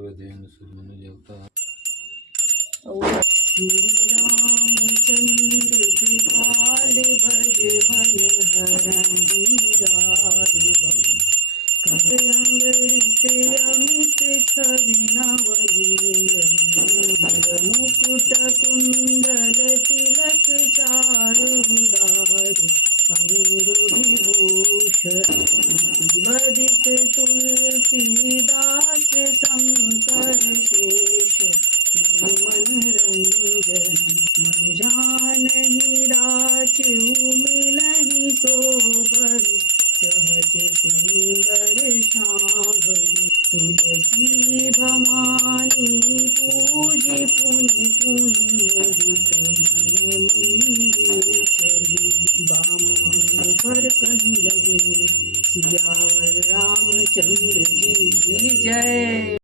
प्रदेन सुमन अवतार। श्री रामचंद्र कृपाल भज मन हरण अमृत अमित छवि नवनील मुकुट कुंडल तिलक चारुदार अंग विभूषण बदित तुलसीदास शंकर शेष मनोरंजन मनुजानहि राचहु मिलहि सोबरु सहज सुंदर श्यामरु तुलसी भमा